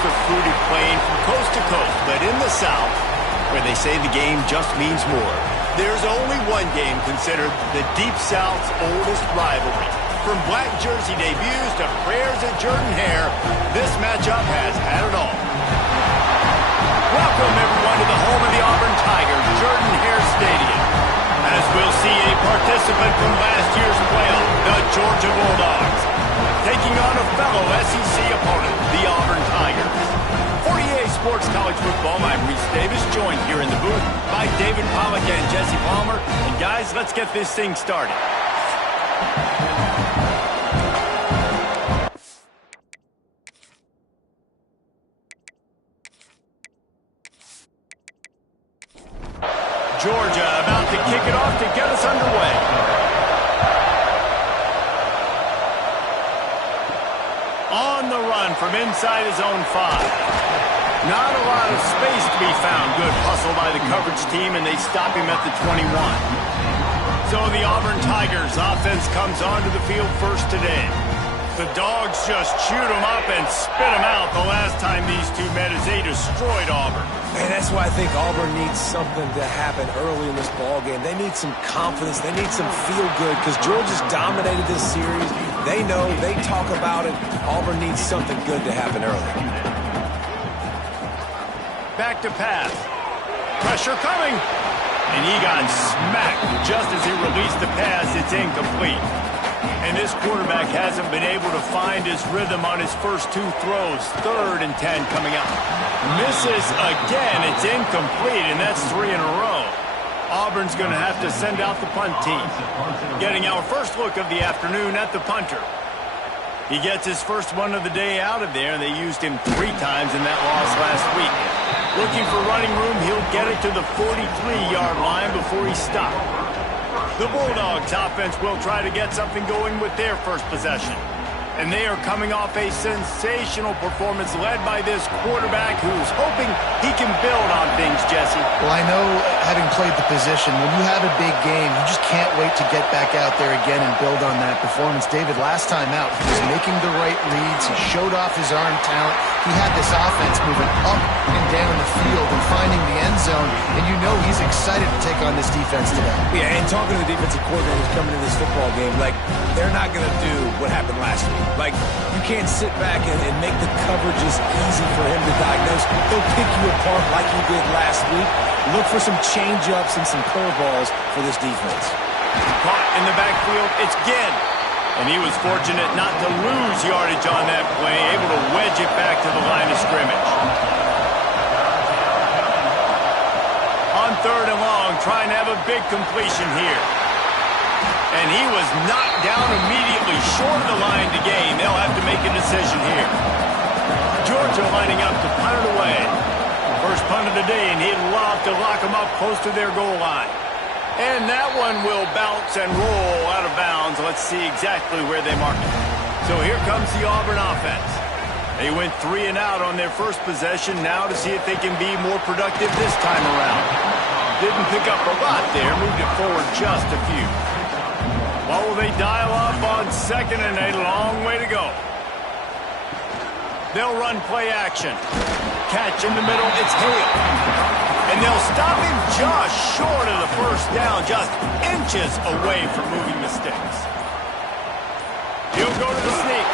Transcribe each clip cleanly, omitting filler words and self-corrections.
the fruited plain from coast to coast, but in the South, where they say the game just means more, there's only one game considered the Deep South's oldest rivalry. From black jersey debuts to prayers at Jordan Hare, this matchup has had it all. Welcome, everyone, to the home of the Auburn Tigers, Jordan Hare Stadium. As we'll see a participant from last year's playoff, the Georgia Bulldogs, taking on a fellow SEC opponent, the Auburn Tigers. For EA Sports College Football, I'm Reese Davis, joined here in the booth by David Pollack and Jesse Palmer. And guys, let's get this thing started. Georgia about to kick it off to get us underway. On the run from inside his own 5. Not a lot of space to be found. Good hustle by the coverage team, and they stop him at the 21. So the Auburn Tigers offense comes onto the field first today. The Dogs just shoot them up and spit them out the last time these two met as they destroyed Auburn. And that's why I think Auburn needs something to happen early in this ballgame. They need some confidence. They need some feel-good because Georgia's dominated this series. They know. They talk about it. Auburn needs something good to happen early. Back to pass. Pressure coming. And he got smacked just as he released the pass. It's incomplete. And this quarterback hasn't been able to find his rhythm on his first 2 throws. 3rd and 10 coming up. Misses again. It's incomplete, and that's 3 in a row. Auburn's going to have to send out the punt team. Getting our first look of the afternoon at the punter. He gets his first one of the day out of there, and they used him 3 times in that loss last week. Looking for running room, he'll get it to the 43-yard line before he stopped. The Bulldogs offense will try to get something going with their first possession. And they are coming off a sensational performance led by this quarterback who's hoping he can build on things, Jesse. Well, I know, having played the position, when you have a big game, you just can't wait to get back out there again and build on that performance. David, last time out, he was making the right reads. He showed off his arm talent. He had this offense moving up and down the field and finding the end zone, and you know he's excited to take on this defense today. Yeah, and talking to the defensive coordinators coming into this football game, like, they're not going to do what happened last week. Like, you can't sit back and make the coverages easy for him to diagnose. He'll pick you apart like he did last week. Look for some change-ups and some curveballs for this defense. Caught in the backfield, it's Ginn. And he was fortunate not to lose yardage on that play, able to wedge it back to the line of scrimmage. On 3rd and long, trying to have a big completion here. And he was knocked down immediately short of the line to gain. They'll have to make a decision here. Georgia lining up to punt it away. First punt of the day, and he'd love to lock them up close to their goal line. And that one will bounce and roll out of bounds. Let's see exactly where they mark it. So here comes the Auburn offense. They went 3 and out on their first possession. Now to see if they can be more productive this time around. Didn't pick up a lot there. Moved it forward just a few. What will they dial up on 2nd and a long way to go? They'll run play action. Catch in the middle. It's Hale. And they'll stop him just short of the first down, just inches away from moving the sticks. He'll go to the sneak.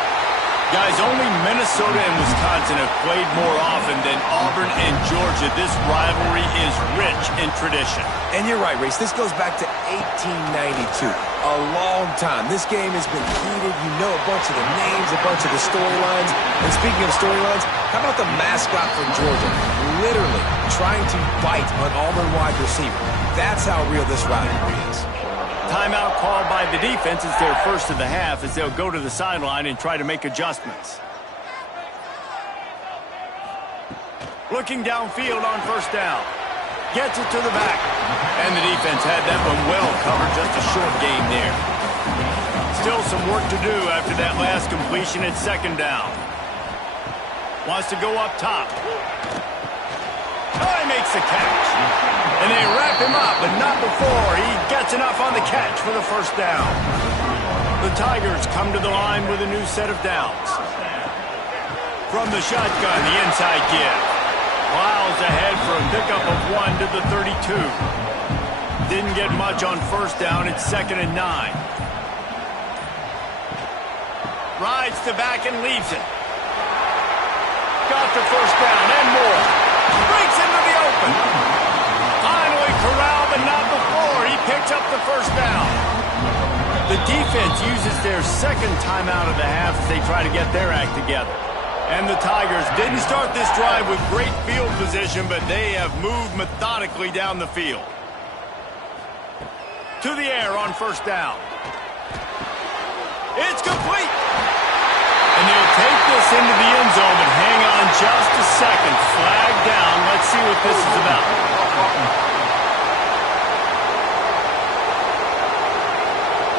Guys, only Minnesota and Wisconsin have played more often than Auburn and Georgia. This rivalry is rich in tradition. And you're right, Reese. This goes back to 1892. A long time. This game has been heated. You know a bunch of the names, a bunch of the storylines. And speaking of storylines, how about the mascot from Georgia? Literally trying to bite an Auburn wide receiver. That's how real this rivalry is. Timeout called by the defense. It's their first of the half as they'll go to the sideline and try to make adjustments. Looking downfield on 1st down. Gets it to the back. And the defense had that one well covered. Just a short gain there. Still some work to do after that last completion at 2nd down. Wants to go up top. Oh, he makes the catch. And they wrap him up, but not before he gets enough on the catch for the 1st down. The Tigers come to the line with a new set of downs. From the shotgun, the inside give. Miles ahead for a pickup of 1 to the 32. Didn't get much on first down. It's 2nd and 9. Rides the back and leaves it. Got the first down and more. Breaks into the open. Finally corralled, but not before. He picks up the first down. The defense uses their second timeout of the half as they try to get their act together. And the Tigers didn't start this drive with great field position, but they have moved methodically down the field. To the air on first down. It's complete. And they'll take this into the end zone, but hang on just a second. Flag down. Let's see what this is about.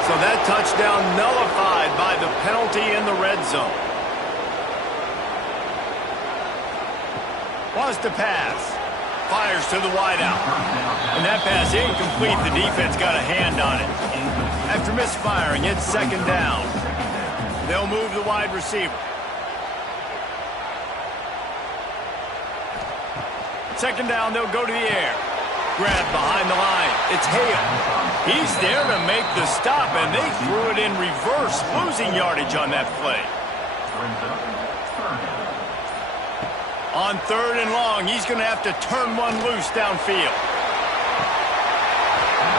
So that touchdown nullified by the penalty in the red zone. Wants to pass. Fires to the wideout. And that pass incomplete. The defense got a hand on it. After misfiring, it's 2nd down. They'll move the wide receiver. 2nd down, they'll go to the air. Grab behind the line. It's Hale. He's there to make the stop, and they threw it in reverse, losing yardage on that play. On 3rd and long, he's going to have to turn one loose downfield.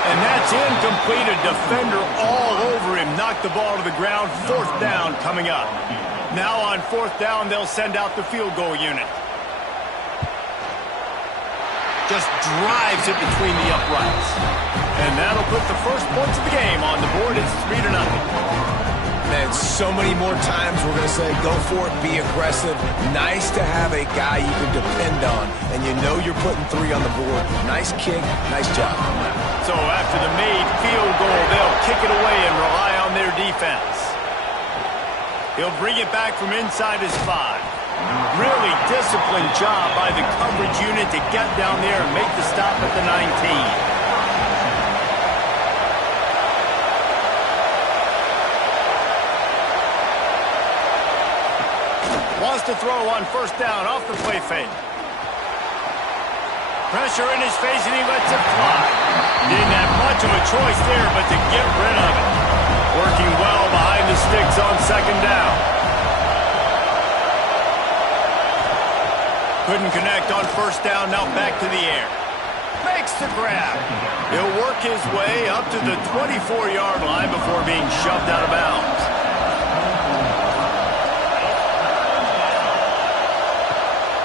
And that's incomplete. A defender all over him. Knocked the ball to the ground. 4th down coming up. Now on 4th down, they'll send out the field goal unit. Just drives it between the uprights. And that'll put the first points of the game on the board. It's 3-0. Man, so many more times we're going to say, go for it, be aggressive. Nice to have a guy you can depend on, and you know you're putting 3 on the board. Nice kick, nice job. So after the made field goal, they'll kick it away and rely on their defense. He'll bring it back from inside his 5. Really disciplined job by the coverage unit to get down there and make the stop at the 19. Wants to throw on first down off the play fake. Pressure in his face, and he lets it fly. Didn't have much of a choice there, but to get rid of it. Working well behind the sticks on 2nd down. Couldn't connect on first down, now back to the air. Makes the grab. He'll work his way up to the 24-yard line before being shoved out of bounds.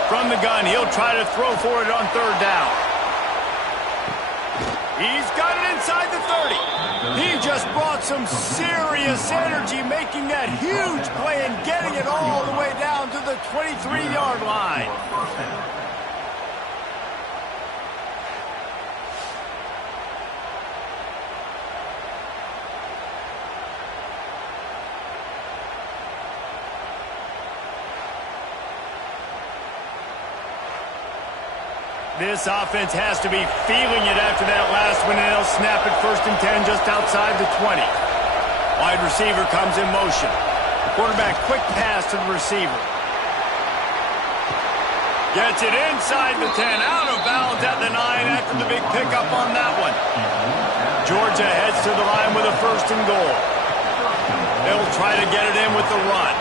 From the gun, he'll try to throw for it on 3rd down. He's got it inside the 30. He just brought some serious energy, making that huge play and getting it all the way down to the 23-yard line. This offense has to be feeling it after that last one, and they'll snap it 1st and 10 just outside the 20. Wide receiver comes in motion. Quarterback quick pass to the receiver. Gets it inside the 10, out of bounds at the 9 after the big pickup on that one. Georgia heads to the line with a 1st and goal. They'll try to get it in with the run.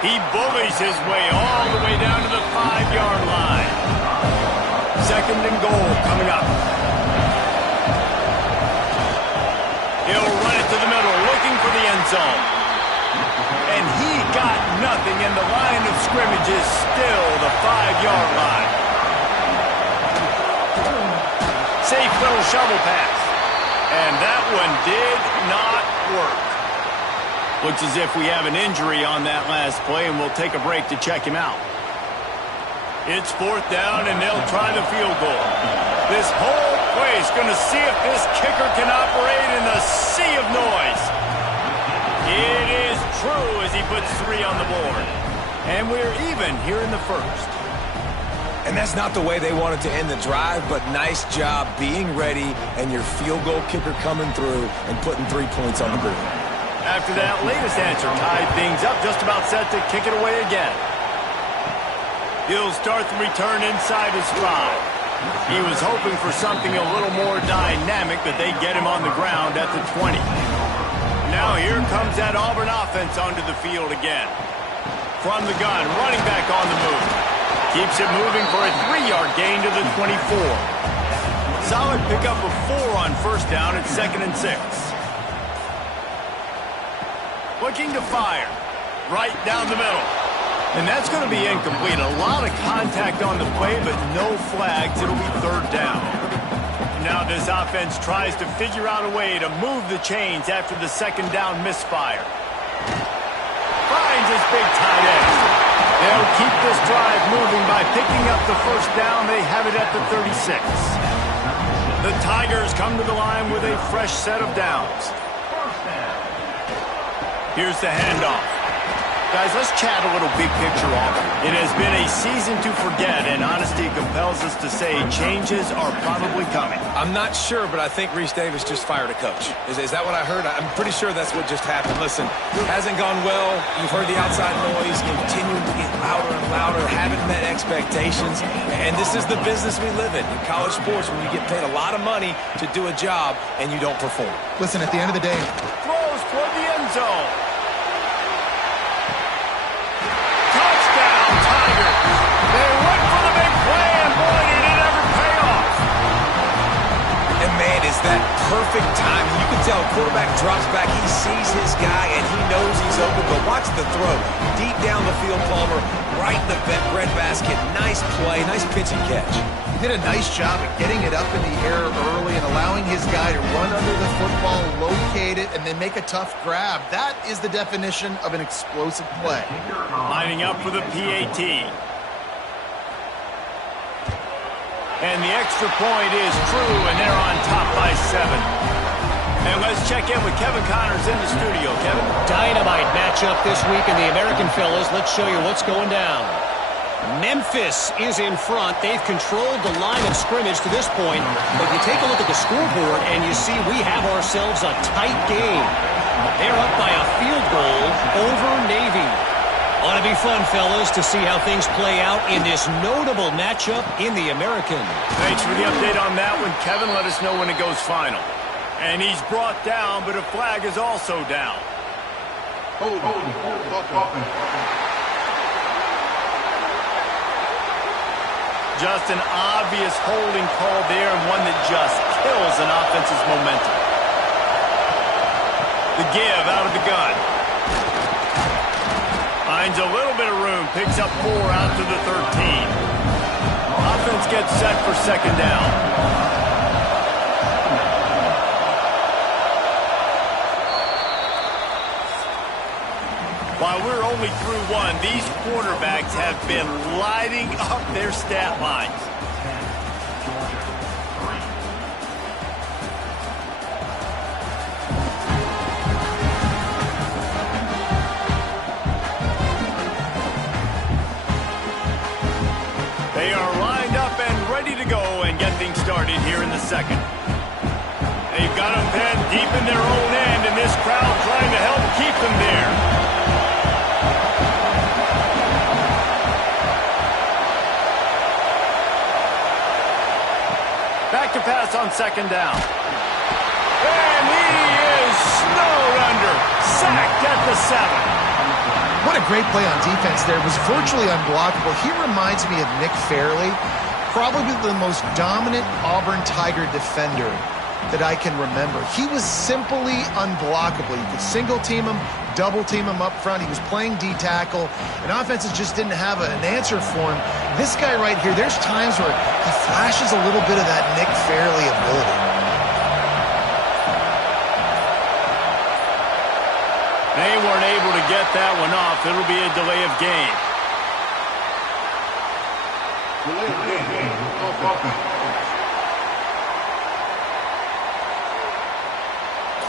He bullies his way all the way down to the 5-yard line. 2nd and goal coming up. He'll run it to the middle, looking for the end zone. And he got nothing, and the line of scrimmage is still the 5-yard line. Safe little shovel pass. And that one did not work. Looks as if we have an injury on that last play, and we'll take a break to check him out. It's 4th down, and they'll try the field goal. This whole place going to see if this kicker can operate in the sea of noise. It is true as he puts 3 on the board. And we're even here in the 1st. And that's not the way they wanted to end the drive, but nice job being ready and your field goal kicker coming through and putting 3 points on the board. After that latest answer tied things up, just about set to kick it away again. He'll start the return inside his 5. He was hoping for something a little more dynamic, but they get him on the ground at the 20. Now here comes that Auburn offense onto the field again. From the gun, running back on the move. Keeps it moving for a 3-yard gain to the 24. Solid pickup of 4 on first down at 2nd and 6. Looking to fire. Right down the middle. And that's going to be incomplete. A lot of contact on the play, but no flags. It'll be 3rd down. Now this offense tries to figure out a way to move the chains after the 2nd down misfire. Finds his big tight end. They'll keep this drive moving by picking up the 1st down. They have it at the 36. The Tigers come to the line with a fresh set of downs. Here's the handoff. Guys, let's chat a little big picture Auburn. It has been a season to forget, and honesty compels us to say changes are probably coming. I'm not sure, but I think Reese Davis just fired a coach. Is that what I heard? I'm pretty sure that's what just happened. Listen, hasn't gone well. You've heard the outside noise continuing to get louder and louder, haven't met expectations, and this is the business we live in college sports, when you get paid a lot of money to do a job and you don't perform. Listen, at the end of the day, throws toward the end zone. They went for the big play, and boy, did it ever pay off. And man, is that perfect time. You can tell quarterback drops back. He sees his guy, and he knows he's open. But watch the throw. Deep down the field, Palmer, right in the breadbasket. Nice play, nice pitch and catch. he did a nice job of getting it up in the air early and allowing his guy to run under the football, locate it, and then make a tough grab. That is the definition of an explosive play. Lining up for the PAT. And the extra point is true, and they're on top by 7. And let's check in with Kevin Connors in the studio. Kevin? Dynamite matchup this week in the American, fellas. Let's show you what's going down. Memphis is in front. They've controlled the line of scrimmage to this point. But you take a look at the scoreboard, and you see we have ourselves a tight game. They're up by a field goal over Navy. Ought to be fun, fellas, to see how things play out in this notable matchup in the American. Thanks for the update on that one, Kevin. Let us know when it goes final. And he's brought down, but a flag is also down. Just an obvious holding call there, and one that just kills an offense's momentum. The give out of the gun. Finds a little bit of room, picks up 4 out to the 13. Offense gets set for second down. While we're only through one, these quarterbacks have been lighting up their stat lines. They are lined up and ready to go and get things started here in the second. They've got them pinned deep in their own end, and this crowd trying to help keep them there. Back to pass on second down. And he is snowed under. Sacked at the 7. What a great play on defense there. It was virtually unblockable. He reminds me of Nick Fairley, probably the most dominant Auburn Tiger defender that I can remember. He was simply unblockable. You could single team him, double team him up front. He was playing D-tackle, and offenses just didn't have an answer for him. This guy right here, there's times where he flashes a little bit of that Nick Fairley ability. They weren't able to get that one off. It'll be a delay of game.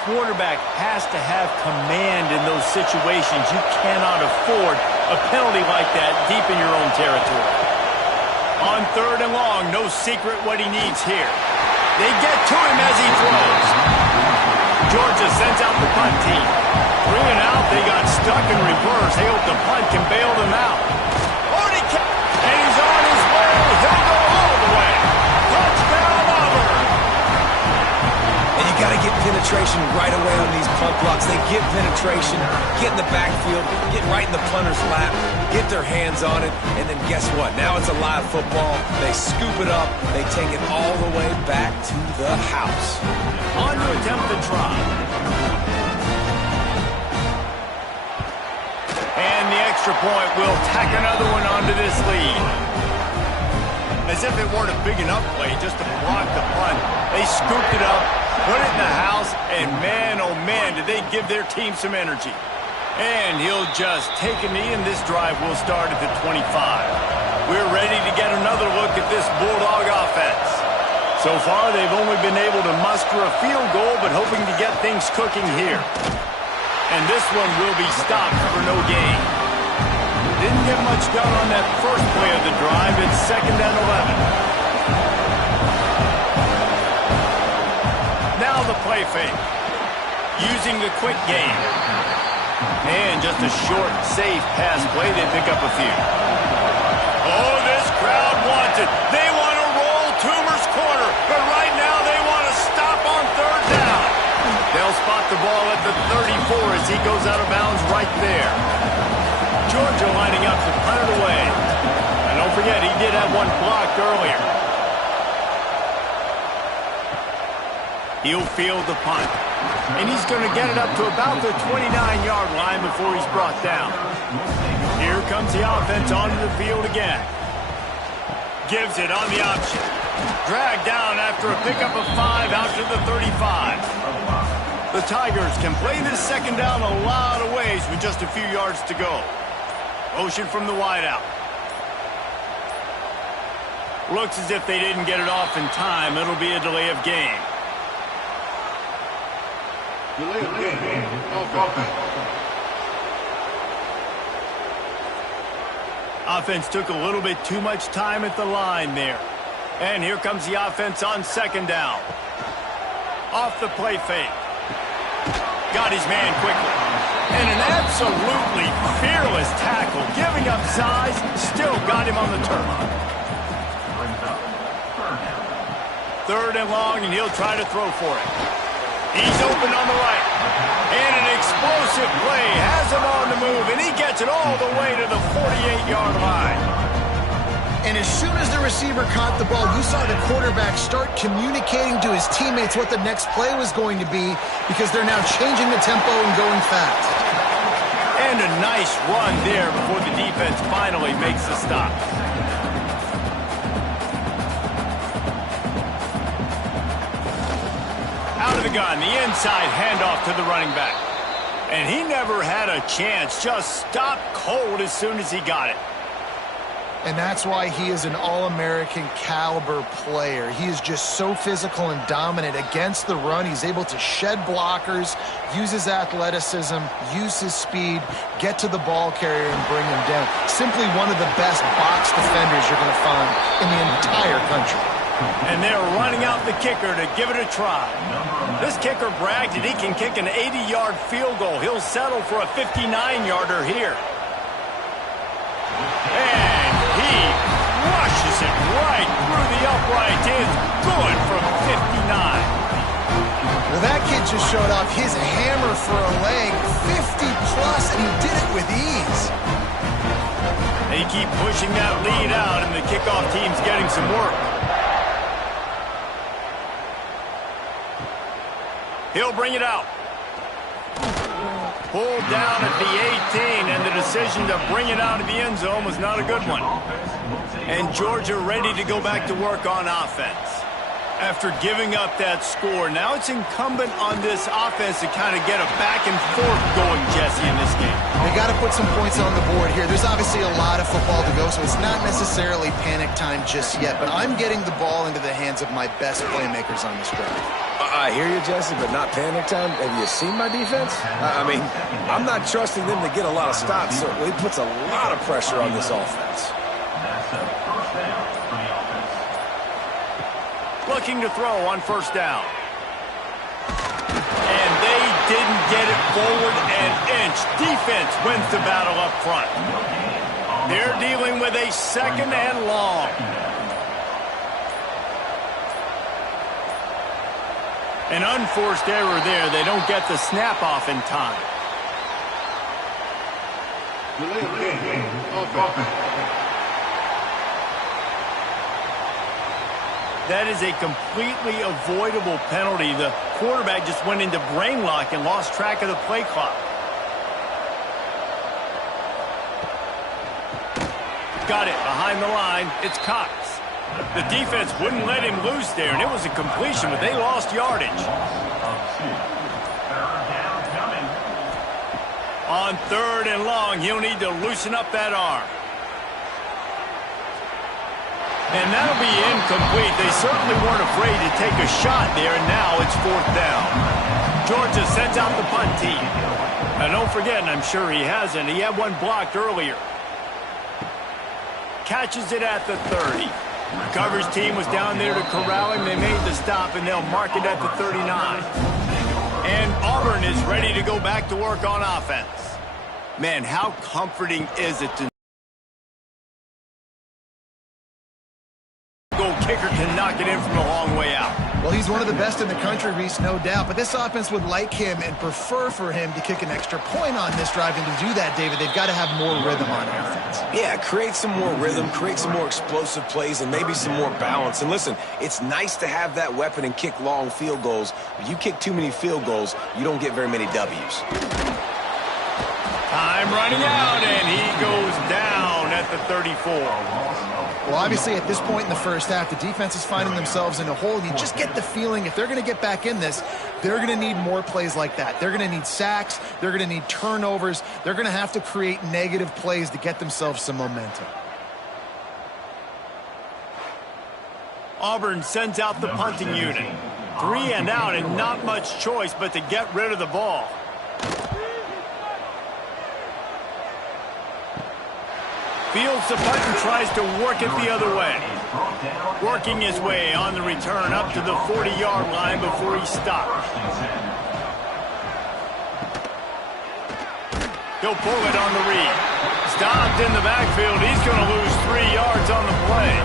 Quarterback has to have command in those situations. You cannot afford a penalty like that deep in your own territory. On third and long, no secret what he needs here. They get to him as he throws. Georgia sends out the punt team. 3 and out, they got stuck in reverse. They hope the punt can bail them out. And he's he'll go all the way. Touchdown, Auburn. And you got to get penetration right away on these punt blocks. They get penetration, get in the backfield, get right in the punter's lap, get their hands on it, and then guess what? Now it's a live football. They scoop it up. They take it all the way back to the house. On to attempt the try. And the extra point will tack another one onto this lead. As if it weren't a big enough play just to block the punt. They scooped it up, put it in the house, and man, oh man, did they give their team some energy. And he'll just take a knee, and this drive will start at the 25. We're ready to get another look at this Bulldog offense. So far, they've only been able to muster a field goal, but hoping to get things cooking here. And this one will be stopped for no gain. Didn't get much done on that first play of the drive. It's 2nd and 11. Now the play fake. Using the quick game. And just a short, safe pass play. They pick up a few. Oh, this crowd wants it. They want to roll Toomer's corner. But right now they want to stop on 3rd down. They'll spot the ball at the 34 as he goes out of bounds right there. Georgia lining up to punt it away. And don't forget, he did have one blocked earlier. He'll field the punt. And he's going to get it up to about the 29-yard line before he's brought down. Here comes the offense onto the field again. Gives it on the option. Dragged down after a pickup of 5 out to the 35. The Tigers can play this 2nd down a lot of ways with just a few yards to go. Motion from the wideout. Looks as if they didn't get it off in time. It'll be a delay of game. Delay of game. Offense. Offense took a little bit too much time at the line there. And here comes the offense on 2nd down. Off the play fake. Got his man quickly. And an absolutely fearless tackle. Giving up size, still got him on the turf. 3rd and long, and he'll try to throw for it. He's open on the right. And an explosive play has him on the move, and he gets it all the way to the 48-yard line. And as soon as the receiver caught the ball, you saw the quarterback start communicating to his teammates what the next play was going to be because they're now changing the tempo and going fast. And a nice run there before the defense finally makes the stop. Out of the gun, the inside handoff to the running back. And he never had a chance, just stopped cold as soon as he got it. And that's why he is an All-American caliber player. He is just so physical and dominant against the run. He's able to shed blockers, use his athleticism, use his speed, get to the ball carrier and bring him down. Simply one of the best box defenders you're going to find in the entire country. And they're running out the kicker to give it a try. This kicker bragged that he can kick an 80-yard field goal. He'll settle for a 59-yarder here. And he rushes it right through the upright. It's good from 59. Well, that kid just showed off his hammer for a leg, 50-plus, and he did it with ease. They keep pushing that lead out, and the kickoff team's getting some work. He'll bring it out. Pulled down at the 18, and the decision to bring it out of the end zone was not a good one. And Georgia ready to go back to work on offense. After giving up that score, now it's incumbent on this offense to kind of get a back and forth going, Jesse, in this game. They got to put some points on the board here. There's obviously a lot of football to go, so it's not necessarily panic time just yet, but I'm getting the ball into the hands of my best playmakers on this drive. I hear you, Jesse, but not panic time. Have you seen my defense? I mean, I'm not trusting them to get a lot of stops, so it puts a lot of pressure on this offense. Looking to throw on 1st down. And they didn't get it forward an inch. Defense wins the battle up front. They're dealing with a 2nd and long. An unforced error there. They don't get the snap off in time. Delay of game. Offense. That is a completely avoidable penalty. The quarterback just went into brain lock and lost track of the play clock. Got it behind the line. It's Cox. The defense wouldn't let him loose there, and it was a completion, but they lost yardage. On 3rd and long, he'll need to loosen up that arm. And that'll be incomplete. They certainly weren't afraid to take a shot there, and now it's 4th down. Georgia sends out the punt team. Now, don't forget, and I'm sure he hasn't, he had one blocked earlier. Catches it at the 30. The coverage team was down there to corral him. They made the stop, and they'll mark it at the 39. And Auburn is ready to go back to work on offense. Man, how comforting is it to goal kicker can knock it in from a long way out. Well, he's one of the best in the country, Reese, no doubt. But this offense would like him and prefer for him to kick an extra point on this drive. And to do that, David, they've got to have more rhythm on offense. Yeah, create some more rhythm, create some more explosive plays, and maybe some more balance. And listen, it's nice to have that weapon and kick long field goals. But you kick too many field goals, you don't get very many W's. Time running out, and he goes down at the 34. Well, obviously, at this point in the first half, the defense is finding themselves in a hole. You just get the feeling if they're going to get back in this, they're going to need more plays like that. They're going to need sacks. They're going to need turnovers. They're going to have to create negative plays to get themselves some momentum. Auburn sends out the punting unit. 3 and out, and not much choice but to get rid of the ball. Fields the punt and tries to work it the other way. Working his way on the return up to the 40-yard line before he stopped. He'll pull it on the read. Stopped in the backfield. He's going to lose 3 yards on the play.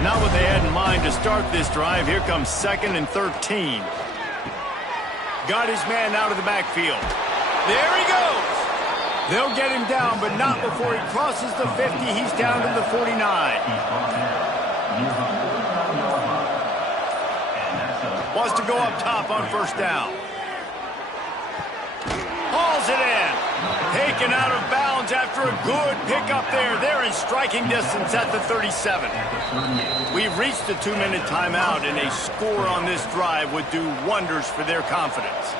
Not what they had in mind to start this drive. Here comes 2nd and 13. Got his man out of the backfield. There he goes. They'll get him down, but not before he crosses the 50. He's down to the 49. Wants to go up top on 1st down. Hauls it in. Taken out of bounds after a good pickup there. They're in striking distance at the 37. We've reached the 2-minute timeout, and a score on this drive would do wonders for their confidence.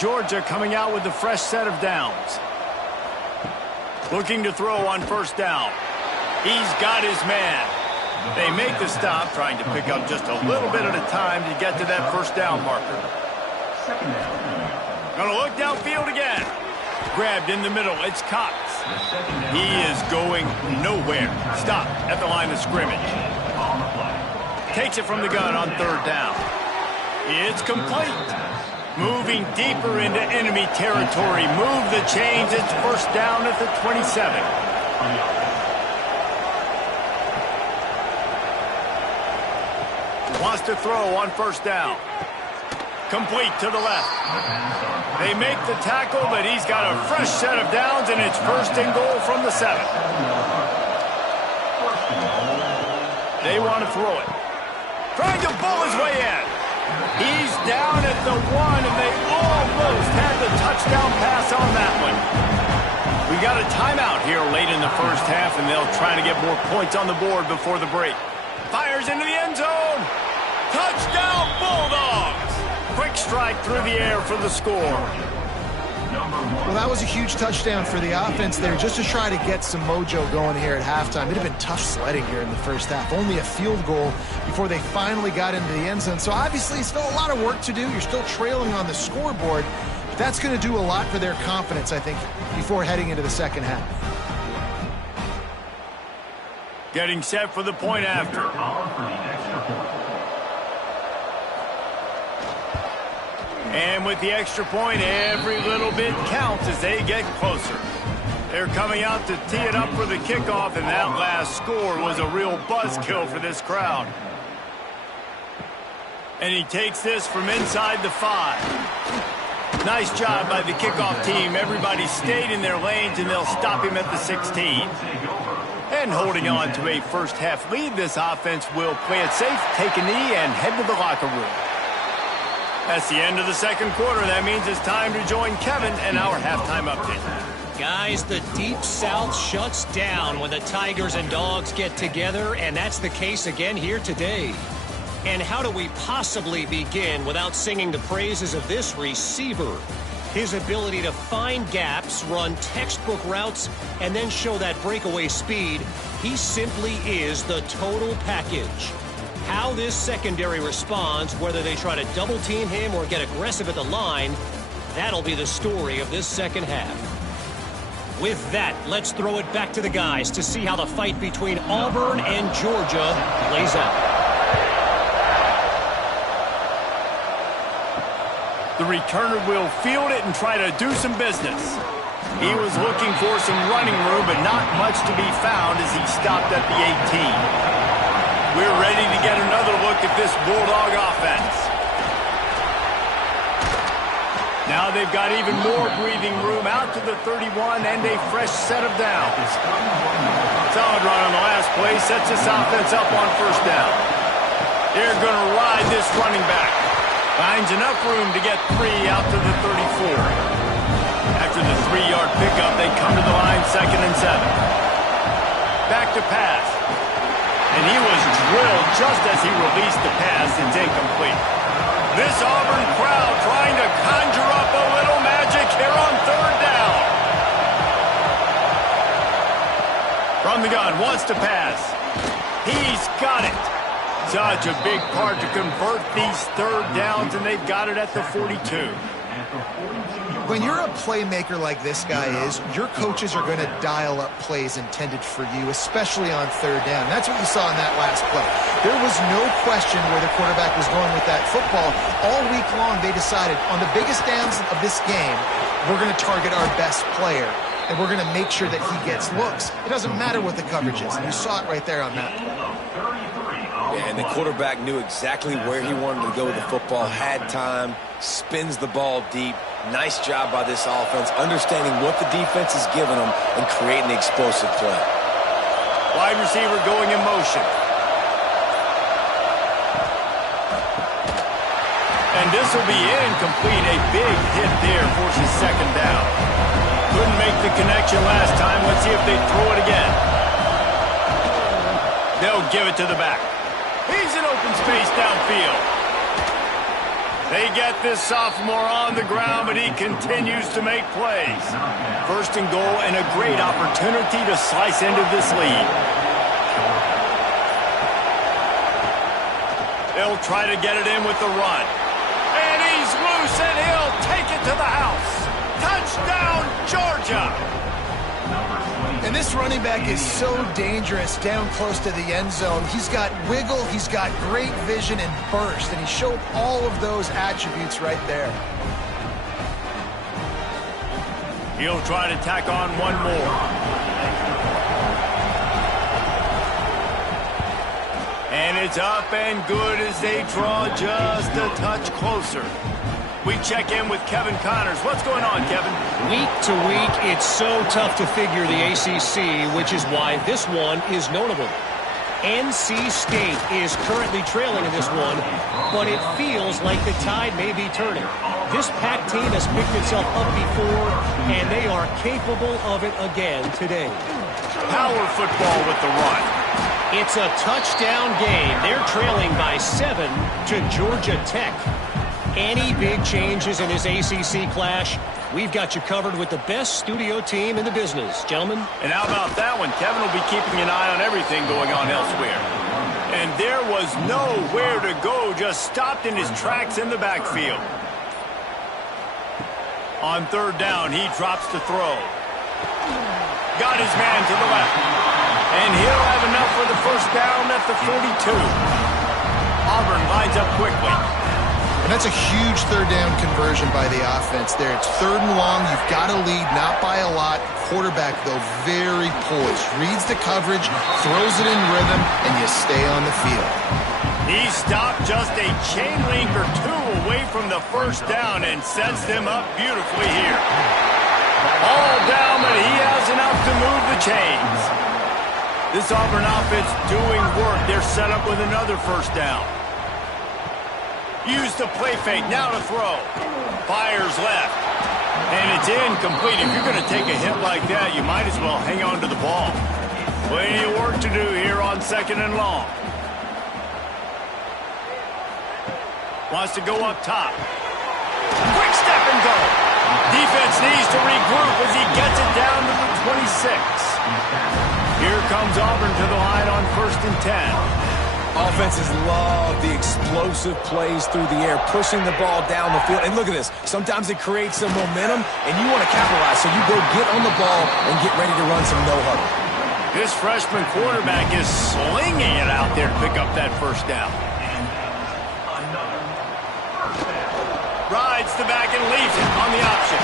Georgia coming out with a fresh set of downs. Looking to throw on 1st down. He's got his man. They make the stop, trying to pick up just a little bit at a time to get to that 1st down marker. Gonna look downfield again. Grabbed in the middle. It's Cox. He is going nowhere. Stop at the line of scrimmage. Takes it from the gun on 3rd down. It's complete. Moving deeper into enemy territory. Move the chains. It's 1st down at the 27. Wants to throw on 1st down. Complete to the left. They make the tackle, but he's got a fresh set of downs, and it's 1st and goal from the 7. They want to throw it. Trying to bull his way in. He's down at the 1, and they almost had the touchdown pass on that one. We got a timeout here late in the first half, and they'll try to get more points on the board before the break. Fires into the end zone. Touchdown, Bulldogs. Quick strike through the air for the score. Well, that was a huge touchdown for the offense there, just to try to get some mojo going here at halftime. It had been tough sledding here in the first half. Only a field goal before they finally got into the end zone. So obviously still a lot of work to do. You're still trailing on the scoreboard. But that's going to do a lot for their confidence, I think, before heading into the second half. Getting set for the point after. And with the extra point, every little bit counts as they get closer. They're coming out to tee it up for the kickoff, and that last score was a real buzzkill for this crowd. And he takes this from inside the 5. Nice job by the kickoff team. Everybody stayed in their lanes, and they'll stop him at the 16. And holding on to a first-half lead, this offense will play it safe, take a knee, and head to the locker room. That's the end of the second quarter. That means it's time to join Kevin and our halftime update. Guys, the Deep South shuts down when the Tigers and Dogs get together, and that's the case again here today. And how do we possibly begin without singing the praises of this receiver? His ability to find gaps, run textbook routes, and then show that breakaway speed, he simply is the total package. How this secondary responds, whether they try to double-team him or get aggressive at the line, that'll be the story of this second half. With that, let's throw it back to the guys to see how the fight between Auburn and Georgia plays out. The returner will field it and try to do some business. He was looking for some running room, but not much to be found as he stopped at the 18. We're ready to get another look at this Bulldog offense. Now they've got even more breathing room out to the 31 and a fresh set of downs. Solid run on the last play sets this offense up on first down. They're going to ride this running back. Finds enough room to get 3 out to the 34. After the 3-yard pickup, they come to the line 2nd and 7. Back to pass. And he was drilled just as he released the pass. It's incomplete. This Auburn crowd trying to conjure up a little magic here on 3rd down. From the gun, wants to pass. He's got it. Such a big part to convert these 3rd downs, and they've got it at the 42. When you're a playmaker like this guy is, your coaches are going to dial up plays intended for you, especially on 3rd down. That's what you saw in that last play. There was no question where the quarterback was going with that football. All week long, they decided on the biggest downs of this game, we're going to target our best player, and we're going to make sure that he gets looks. It doesn't matter what the coverage is, and you saw it right there on that play. Yeah, and the quarterback knew exactly where he wanted to go with the football, had time, spins the ball deep. Nice job by this offense, understanding what the defense is giving them and creating the explosive play. Wide receiver going in motion. And this will be incomplete. A big hit there forces 2nd down. Couldn't make the connection last time. Let's see if they throw it again. They'll give it to the back. He's in open space downfield. They get this sophomore on the ground, but he continues to make plays. 1st and goal and a great opportunity to slice into this lead. They'll try to get it in with the run. And he's loose, and he'll take it to the house. Touchdown, Georgia! And this running back is so dangerous down close to the end zone. He's got wiggle, he's got great vision and burst, and he showed all of those attributes right there. He'll try to tack on one more. And it's up and good as they draw just a touch closer. We check in with Kevin Connors. What's going on, Kevin? Week to week, it's so tough to figure the ACC, which is why this one is notable. NC State is currently trailing in this one, but it feels like the tide may be turning. This Pac team has picked itself up before, and they are capable of it again today. Power football with the run. It's a touchdown game. They're trailing by 7 to Georgia Tech. Any big changes in this ACC clash, we've got you covered with the best studio team in the business, gentlemen. And how about that one? Kevin will be keeping an eye on everything going on elsewhere. And there was nowhere to go, just stopped in his tracks in the backfield. On 3rd down, he drops to throw. Got his man to the left. And he'll have enough for the 1st down at the 42. Auburn lines up quickly. And that's a huge 3rd down conversion by the offense there. It's 3rd and long. You've got to lead, not by a lot. Quarterback, though, very poised. Reads the coverage, throws it in rhythm, and you stay on the field. He stopped just a chain link or two away from the first down and sets them up beautifully here. All down, but he has enough to move the chains. This Auburn offense doing work. They're set up with another first down. Use the play fake, now to throw. Fires left. And it's incomplete. If you're going to take a hit like that, you might as well hang on to the ball. Plenty of work to do here on 2nd and long. Wants to go up top. Quick step and go. Defense needs to regroup as he gets it down to the 26. Here comes Auburn to the line on 1st and 10. Offenses love the explosive plays through the air, pushing the ball down the field. And look at this. Sometimes it creates some momentum, and you want to capitalize. So you go get on the ball and get ready to run some no-huddle. This freshman quarterback is slinging it out there to pick up that first down. Rides the back and leaves it on the option.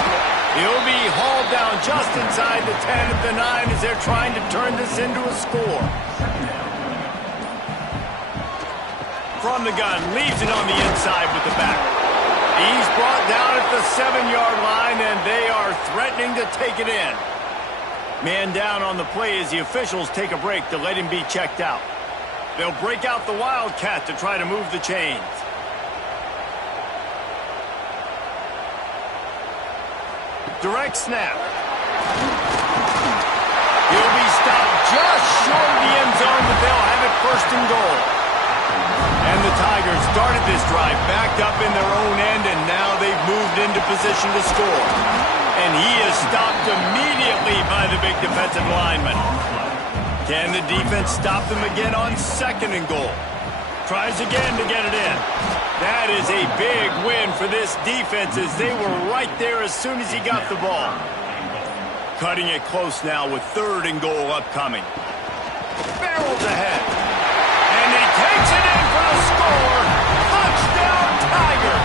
He'll be hauled down just inside the 10 at the 9 as they're trying to turn this into a score. From the gun, leaves it on the inside with the back. He's brought down at the 7-yard line, and they are threatening to take it in. Man down on the play as the officials take a break to let him be checked out. They'll break out the Wildcat to try to move the chains. Direct snap. He'll be stopped just short of the end zone, but they'll have it 1st and goal. And the Tigers started this drive backed up in their own end, and now they've moved into position to score. And he is stopped immediately by the big defensive lineman. Can the defense stop them again on 2nd and goal? Tries again to get it in. That is a big win for this defense as they were right there as soon as he got the ball. Cutting it close now with 3rd and goal upcoming. Barrels ahead. And he takes it in for the score. Touchdown, Tiger.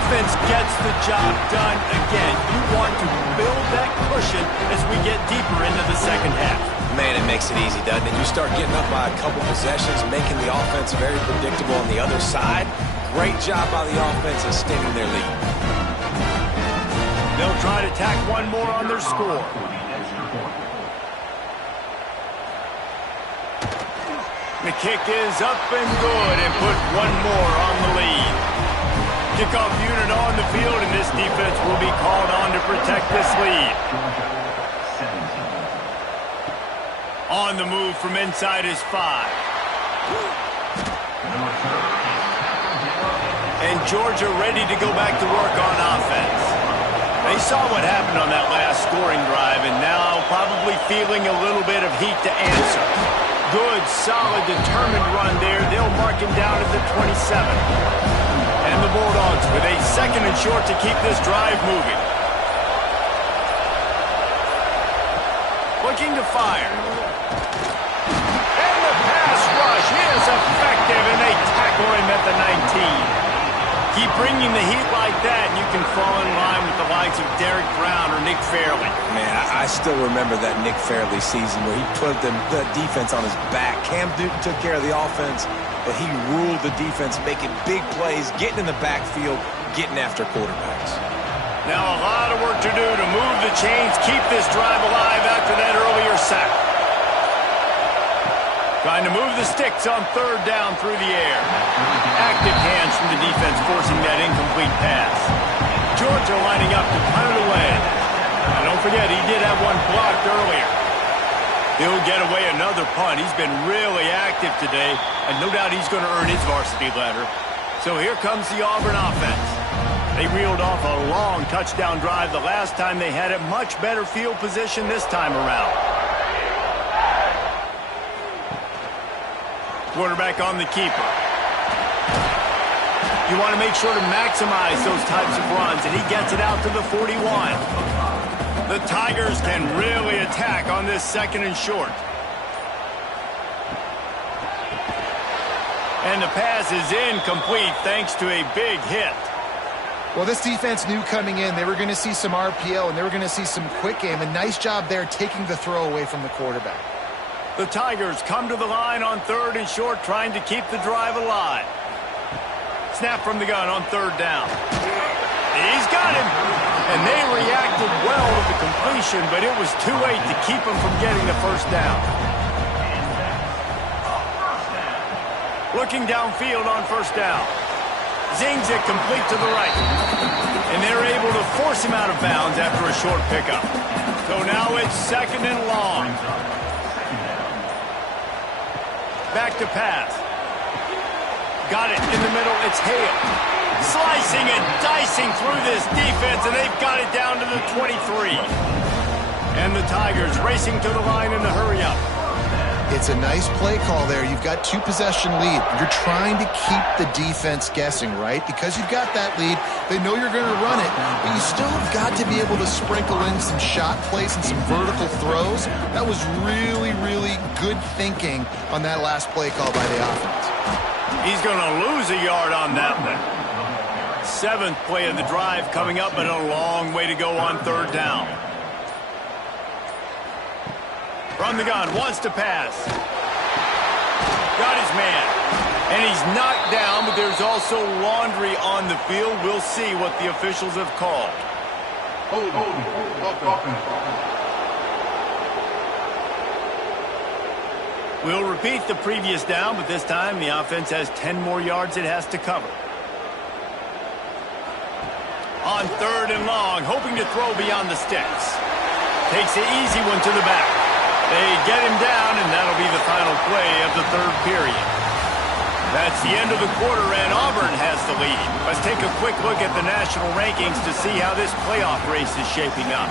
Offense gets the job done again. You want to build that cushion as we get deeper into the 2nd half. Man, it makes it easy, doesn't it? You start getting up by a couple possessions, making the offense very predictable on the other side. Great job by the offense extending their lead. They'll try to tack one more on their score. The kick is up and good and put one more on the lead. Kickoff unit on the field, and this defense will be called on to protect this lead. On the move from inside is 5. And Georgia ready to go back to work on offense. They saw what happened on that last scoring drive, and now probably feeling a little bit of heat to answer. Good, solid, determined run there. They'll mark him down at the 27. And the Bulldogs with a 2nd and short to keep this drive moving. Looking to fire. And the pass rush is effective, and they tackle him at the 19. Keep bringing the heat like that, and you can fall in line with the likes of Derek Brown or Nick Fairley. Man, I still remember that Nick Fairley season where he put the defense on his back. Cam Newton took care of the offense, but he ruled the defense, making big plays, getting in the backfield, getting after quarterbacks. Now a lot of work to do to move the chains, keep this drive alive after that earlier sack. Trying to move the sticks on 3rd down through the air. Active hands from the defense forcing that incomplete pass. Georgia lining up to punt it away. And don't forget, he did have one blocked earlier. He'll get away another punt. He's been really active today, and no doubt he's going to earn his varsity letter. So here comes the Auburn offense. They reeled off a long touchdown drive the last time they had it. Much better field position this time around. Quarterback on the keeper. You want to make sure to maximize those types of runs, and he gets it out to the 41. The Tigers can really attack on this 2nd and short. And the pass is incomplete thanks to a big hit. Well, this defense knew coming in they were going to see some RPO and they were going to see some quick game. A nice job there taking the throw away from the quarterback. The Tigers come to the line on 3rd and short, trying to keep the drive alive. Snap from the gun on 3rd down. He's got him. And they reacted well to the completion, but it was too late to keep him from getting the 1st down. Looking downfield on 1st down. Zings it complete to the right. And they're able to force him out of bounds after a short pickup. So now it's 2nd and long. Back to pass. Got it in the middle. It's Hale. Slicing and dicing through this defense, and they've got it down to the 23. And the Tigers racing to the line in the hurry-up. It's a nice play call there. You've got 2-possession lead. You're trying to keep the defense guessing, right? Because you've got that lead, they know you're going to run it, but you still have got to be able to sprinkle in some shot plays and some vertical throws. That was really, really good thinking on that last play call by the offense. He's going to lose a yard on that one. 7th play of the drive coming up, but a long way to go on 3rd down. From the gun, wants to pass. Got his man. And he's knocked down, but there's also laundry on the field. We'll see what the officials have called. We'll repeat the previous down, but this time the offense has 10 more yards it has to cover. On 3rd and long, hoping to throw beyond the sticks. Takes the easy one to the back. They get him down, and that'll be the final play of the 3rd period. That's the end of the quarter, and Auburn has the lead. Let's take a quick look at the national rankings to see how this playoff race is shaping up.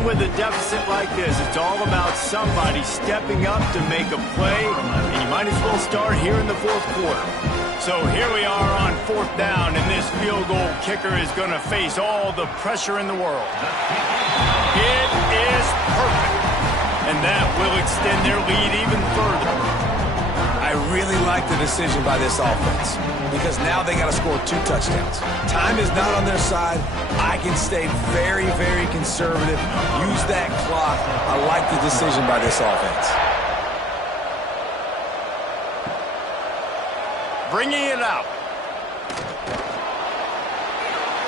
With a deficit like this, it's all about somebody stepping up to make a play, and you might as well start here in the 4th quarter. So here we are on 4th down, and this field goal kicker is going to face all the pressure in the world. It is perfect, and that will extend their lead even further. I really like the decision by this offense because now they got to score 2 touchdowns. Time is not on their side. I can stay very, very conservative. Use that clock. I like the decision by this offense. Bringing it out.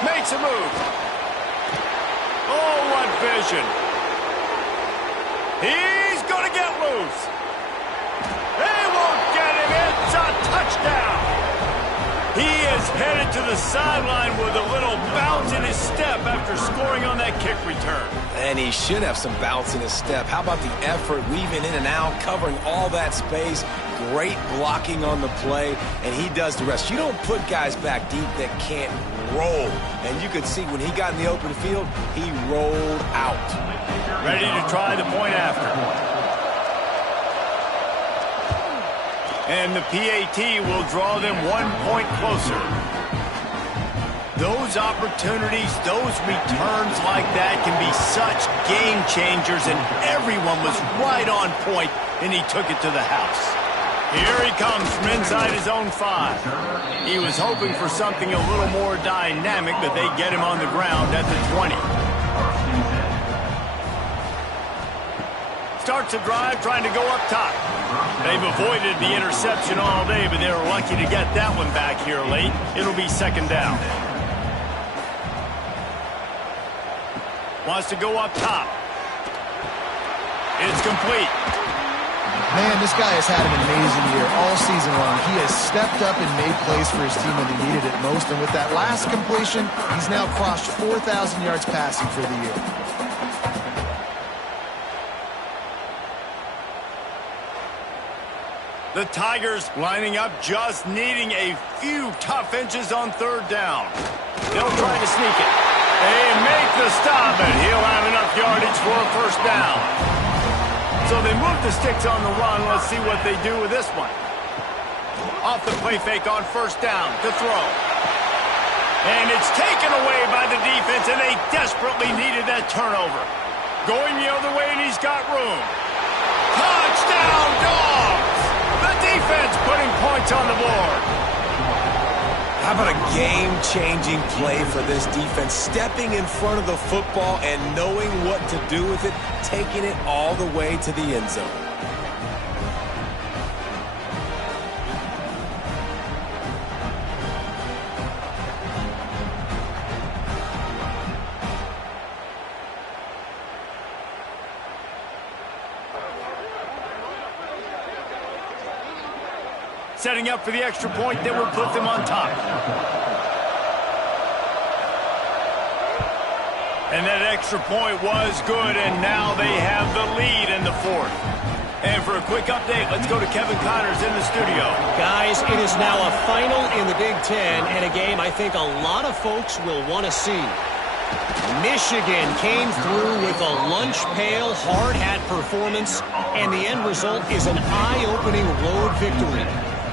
Makes a move. Oh, what vision. He's going to get loose. They won't get him. It's a touchdown. He is headed to the sideline with a little bounce in his step after scoring on that kick return. And he should have some bounce in his step. How about the effort, weaving in and out, covering all that space, great blocking on the play, and he does the rest. You don't put guys back deep that can't roll. And you could see when he got in the open field, he rolled out. Ready to try the point after. And the PAT will draw them 1 point closer. Those opportunities, those returns like that can be such game changers, and everyone was right on point, and he took it to the house. Here he comes from inside his own 5. He was hoping for something a little more dynamic, but they get him on the ground at the 20. Starts a drive trying to go up top. They've avoided the interception all day, but they're lucky to get that one back here late. It'll be 2nd down. Wants to go up top. It's complete. Man, this guy has had an amazing year all season long. He has stepped up and made plays for his team when he needed it most. And with that last completion, he's now crossed 4,000 yards passing for the year. The Tigers lining up, just needing a few tough inches on 3rd down. They'll try to sneak it. They make the stop, and he'll have enough yardage for a 1st down. So they move the sticks on the run. Let's see what they do with this one. Off the play fake on 1st down to throw. And it's taken away by the defense, and they desperately needed that turnover. Going the other way, and he's got room. Touchdown, Dogs! The defense putting points on the board. How about a game-changing play for this defense? Stepping in front of the football and knowing what to do with it, taking it all the way to the end zone. Setting up for the extra point that will put them on top. And that extra point was good, and now they have the lead in the fourth. And for a quick update, let's go to Kevin Connors in the studio. Guys, it is now a final in the Big Ten, and a game I think a lot of folks will want to see. Michigan came through with a lunch pail, hard hat performance, and the end result is an eye-opening road victory.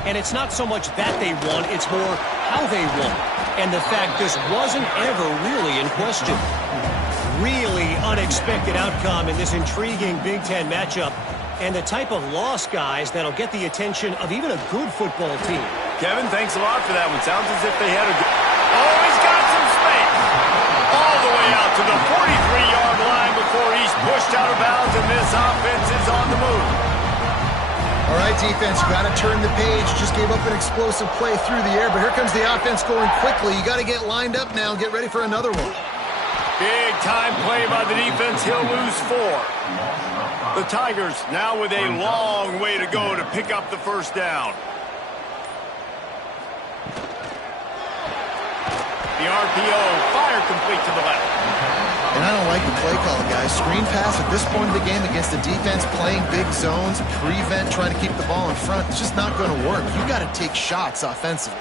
And it's not so much that they won, it's more how they won. And the fact this wasn't ever really in question. Really unexpected outcome in this intriguing Big Ten matchup. And the type of loss, guys, that'll get the attention of even a good football team. Kevin, thanks a lot for that one. Sounds as if they had a good... Oh, he's got some space! All the way out to the 43-yard line before he's pushed out of bounds, and this offense is on the move. All right, defense, you got to turn the page. Just gave up an explosive play through the air, but here comes the offense going quickly. You got to get lined up now and get ready for another one. Big time play by the defense. He'll lose 4. The Tigers now with a long way to go to pick up the first down. The RPO, fire complete to the left. And I don't like the play call, guys. Screen pass at this point of the game against the defense playing big zones, prevent trying to keep the ball in front. It's just not going to work. You got to take shots offensively.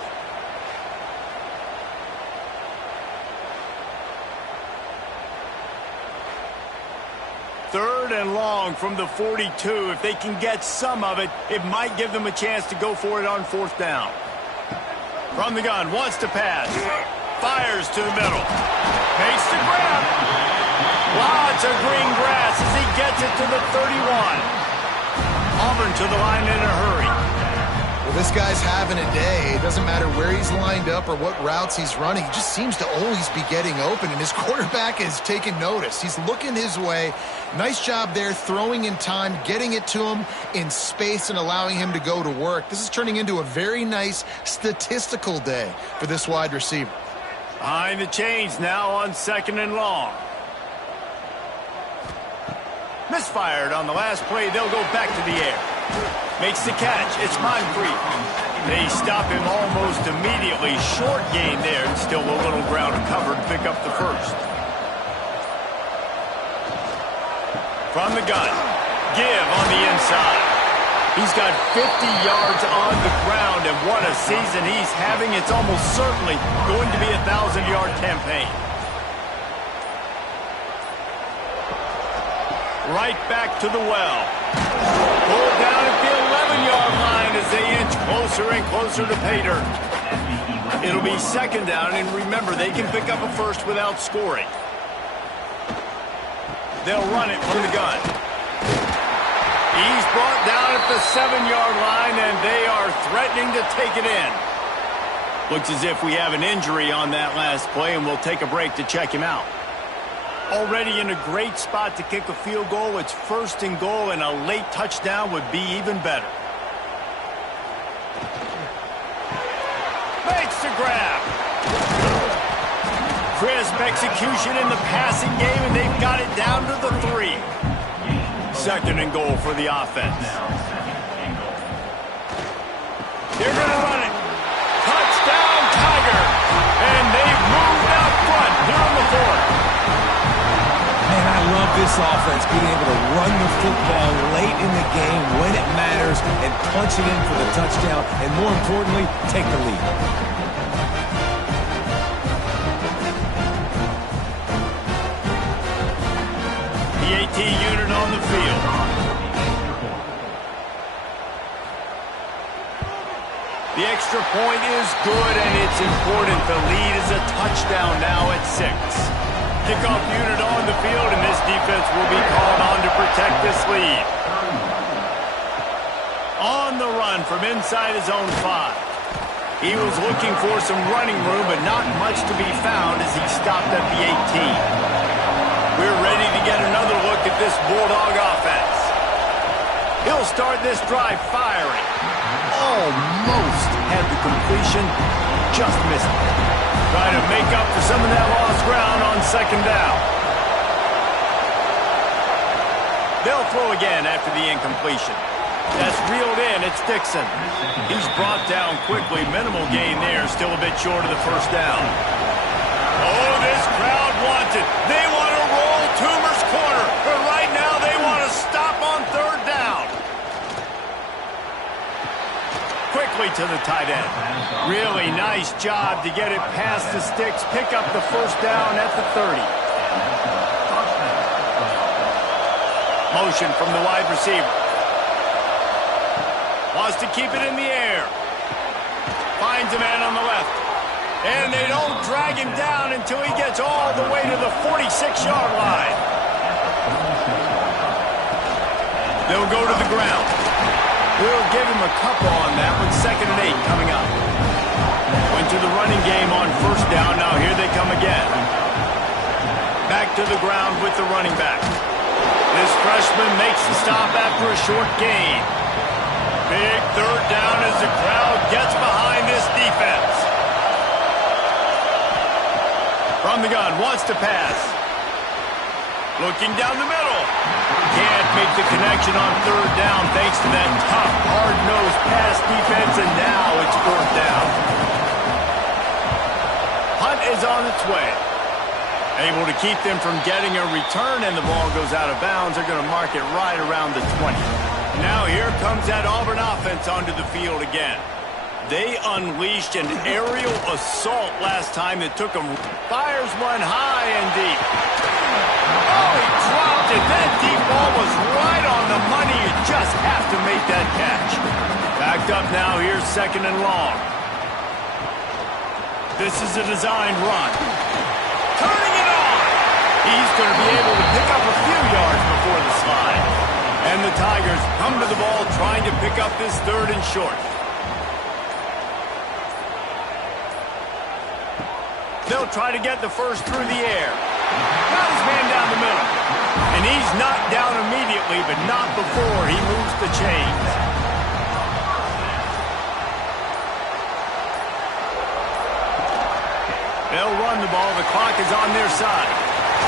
Third and long from the 42. If they can get some of it, it might give them a chance to go for it on fourth down. From the gun, wants to pass. Fires to the middle. Makes the grab. Lots of green grass as he gets it to the 31. Auburn to the line in a hurry. Well, this guy's having a day. It doesn't matter where he's lined up or what routes he's running. He just seems to always be getting open, and his quarterback is taking notice. He's looking his way. Nice job there, throwing in time, getting it to him in space and allowing him to go to work. This is turning into a very nice statistical day for this wide receiver. Behind the chains now on second and long. Misfired on the last play. They'll go back to the air. Makes the catch. It's Moncrief. They stop him almost immediately. Short gain there, and still a little ground to cover to pick up the first. From the gun. Give on the inside. He's got 50 yards on the ground, and what a season he's having. It's almost certainly going to be a 1,000-yard campaign. Right back to the well. Pulled down at the 11-yard line as they inch closer and closer to pay dirt. It'll be second down, and remember, they can pick up a first without scoring. They'll run it from the gun. He's brought down at the 7-yard line, and they are threatening to take it in. Looks as if we have an injury on that last play, and we'll take a break to check him out. Already in a great spot to kick a field goal. It's first and goal, and a late touchdown would be even better. Makes the grab. Crisp execution in the passing game, and they've got it down to the 3. Second and goal for the offense. They're going to run it. Touchdown, Tiger. And they've moved out front here in the fourth. Man, I love this offense, being able to run the football late in the game when it matters and punch it in for the touchdown, and more importantly, take the lead. The AT unit on the field. The extra point is good, and it's important. The lead is a touchdown now at 6. Kickoff unit on the field, and this defense will be called on to protect this lead. On the run from inside his own 5. He was looking for some running room, but not much to be found as he stopped at the 18. We're ready to get another look at this Bulldog offense. He'll start this drive firing. Almost had the completion, just missed it. Trying to make up for some of that lost ground on second down. They'll throw again after the incompletion. That's reeled in. It's Dixon. He's brought down quickly. Minimal gain there. Still a bit short of the first down. Oh, this crowd wants it. They want to roll Toomer's corner. But right now they want to stop on third down. Quickly to the tight end. Really nice job to get it past the sticks. Pick up the first down at the 30. Motion from the wide receiver. Wants to keep it in the air. Finds a man on the left. And they don't drag him down until he gets all the way to the 46-yard line. They'll go to the ground. We'll give him a couple on that with 2nd and 8 coming up. Went to the running game on first down. Now here they come again. Back to the ground with the running back. This freshman makes the stop after a short gain. Big third down as the crowd gets behind this defense. From the gun, wants to pass. Looking down the middle. Can't make the connection on third down thanks to that tough, hard-nosed pass defense, and now it's fourth down. Hunt is on its way. Able to keep them from getting a return, and the ball goes out of bounds. They're going to mark it right around the 20. Now here comes that Auburn offense onto the field again. They unleashed an aerial assault last time that took them. Fires one high and deep. Oh, he dropped it. That deep ball was right on the money. You just have to make that catch. Backed up now. Here's 2nd and long. This is a designed run. Turning it on. He's going to be able to pick up a few yards before the slide. And the Tigers come to the ball trying to pick up this 3rd and short. They'll try to get the first through the air. Got his man down the middle. And he's knocked down immediately, but not before he moves the chains. They'll run the ball. The clock is on their side.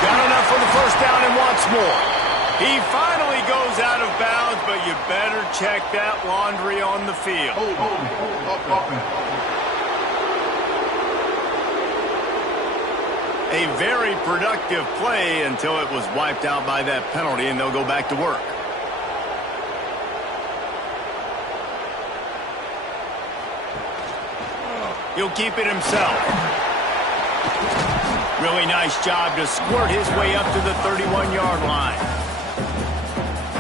Got enough for the first down and wants more. He finally goes out of bounds, but you better check that laundry on the field. A very productive play until it was wiped out by that penalty, and they'll go back to work. He'll keep it himself. Really nice job to squirt his way up to the 31-yard line.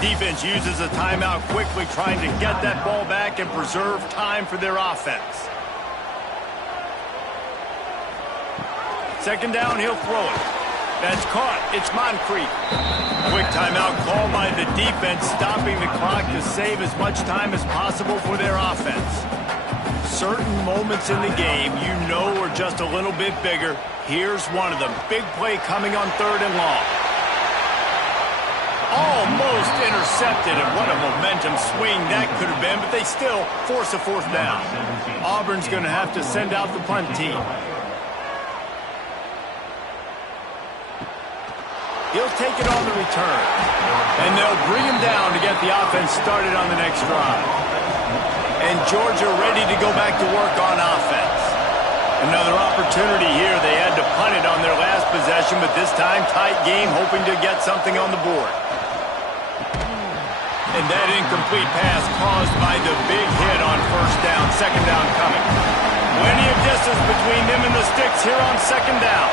Defense uses a timeout quickly, trying to get that ball back and preserve time for their offense. 2nd down, he'll throw it. That's caught. It's Moncrief. Quick timeout called by the defense, stopping the clock to save as much time as possible for their offense. Certain moments in the game you know are just a little bit bigger. Here's one of them. Big play coming on 3rd and long. Almost intercepted, and what a momentum swing that could have been, but they still force a 4th down. Auburn's going to have to send out the punt team. He'll take it on the return. And they'll bring him down to get the offense started on the next drive. And Georgia ready to go back to work on offense. Another opportunity here. They had to punt it on their last possession, but this time tight game, hoping to get something on the board. And that incomplete pass caused by the big hit on first down. 2nd down coming. Plenty of distance between them and the sticks here on 2nd down.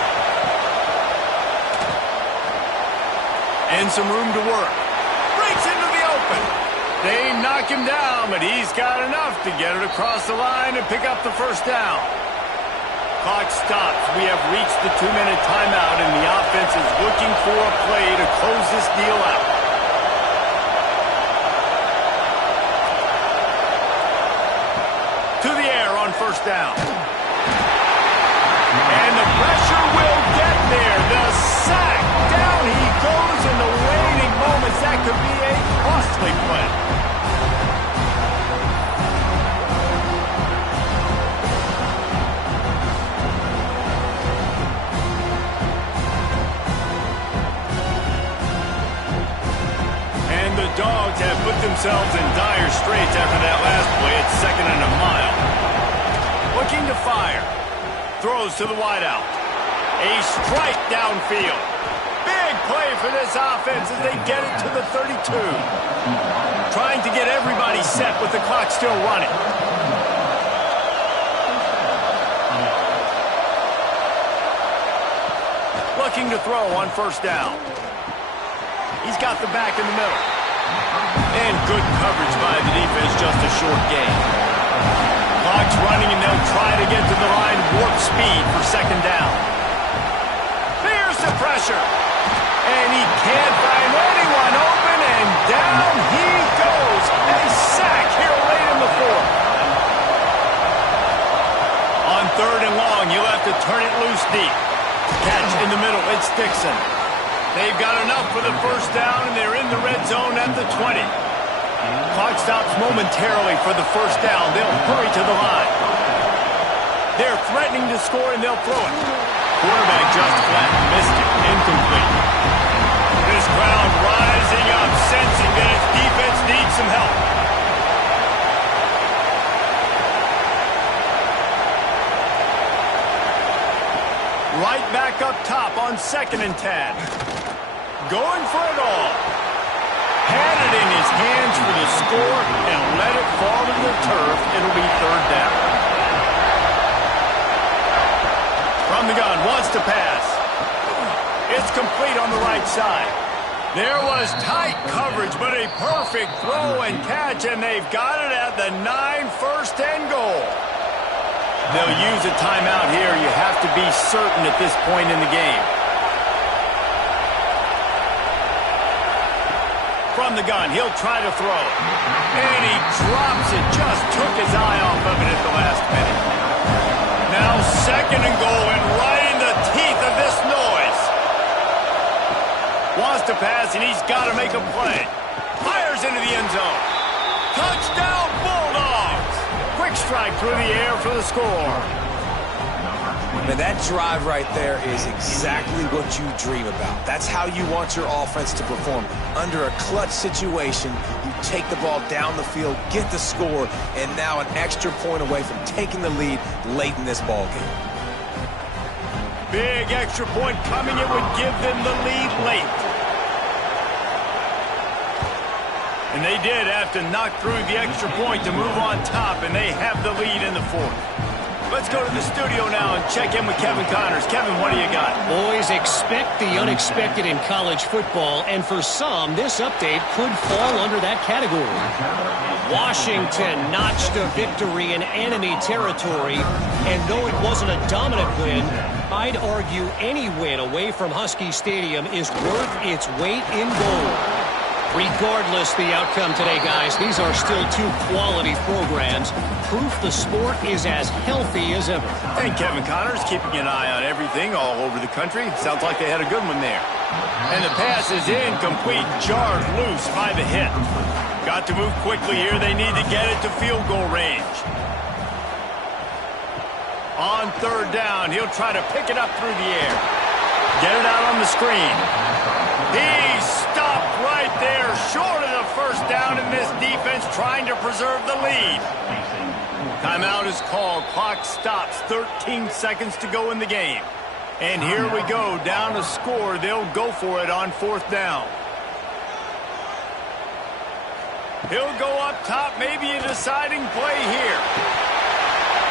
And some room to work. Breaks into the open. They knock him down, but he's got enough to get it across the line and pick up the first down. Clock stops. We have reached the 2-minute timeout, and the offense is looking for a play to close this deal out. To the air on 1st first down. And the pressure will get there. The sack. Down he goes in the waning moments. That could be a costly play. And the Dogs have put themselves in dire straits after that last play. It's 2nd and a mile. Looking to fire. Throws to the wideout. A strike downfield. Big play for this offense as they get it to the 32. Trying to get everybody set with the clock still running. Looking to throw on first down. He's got the back in the middle. And good coverage by the defense, just a short gain. Clock's running, and they'll try to get to the line, warp speed for 2nd down. There's the pressure. And he can't find anyone open, and down he goes. A sack here late in the 4th. On 3rd and long, you'll have to turn it loose deep. Catch in the middle, it's Dixon. They've got enough for the first down, and they're in the red zone at the 20. Clock stops momentarily for the first down. They'll hurry to the line. They're threatening to score, and they'll throw it. Quarterback just flat missed it. Incomplete. This crowd rising up, sensing that its defense needs some help. Right back up top on 2nd and 10. Going for it all. Had it in his hands for the score and let it fall to the turf. It'll be 3rd down. From the gun, wants to pass. It's complete on the right side. There was tight coverage, but a perfect throw and catch, and they've got it at the 9, 1st and goal. They'll use a timeout here. You have to be certain at this point in the game. From the gun, he'll try to throw. And he drops it. Just took his eye off of it at the last minute. Now 2nd and goal, and right in the teeth of this noise. Wants to pass, and he's got to make a play. Fires into the end zone. Touchdown, Bulldogs! Quick strike through the air for the score. Man, that drive right there is exactly what you dream about. That's how you want your offense to perform. Under a clutch situation, you take the ball down the field, get the score, and now an extra point away from taking the lead late in this ball game. Big extra point coming. It would give them the lead late. And they did have to knock through the extra point to move on top, and they have the lead in the 4th. Let's go to the studio now and check in with Kevin Connors. Kevin, what do you got? Boys, expect the unexpected in college football, and for some, this update could fall under that category. Washington notched a victory in enemy territory, and though it wasn't a dominant win, I'd argue any win away from Husky Stadium is worth its weight in gold. Regardless the outcome today, guys, these are still 2 quality programs. Proof the sport is as healthy as ever. And Kevin Connors keeping an eye on everything all over the country. Sounds like they had a good one there. And the pass is incomplete, jarred loose by the hit. Got to move quickly here. They need to get it to field goal range. On 3rd down, he'll try to pick it up through the air. Get it out on the screen. He stopped right there, short of the first down, and this defense trying to preserve the lead. Timeout is called. Clock stops. 13 seconds to go in the game. And here we go. Down to score. They'll go for it on 4th down. He'll go up top. Maybe a deciding play here.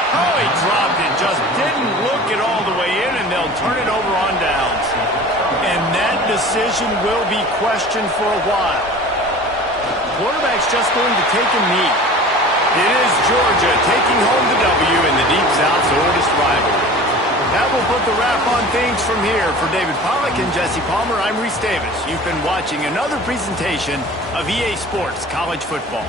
Oh, he dropped it. Just didn't look it all the way in, and they'll turn it over on downs. And that decision will be questioned for a while. Quarterback's just going to take a knee. It is Georgia taking home the W in the Deep South's oldest rivalry. That will put the wrap on things from here. For David Pollack and Jesse Palmer, I'm Reese Davis. You've been watching another presentation of EA Sports College Football.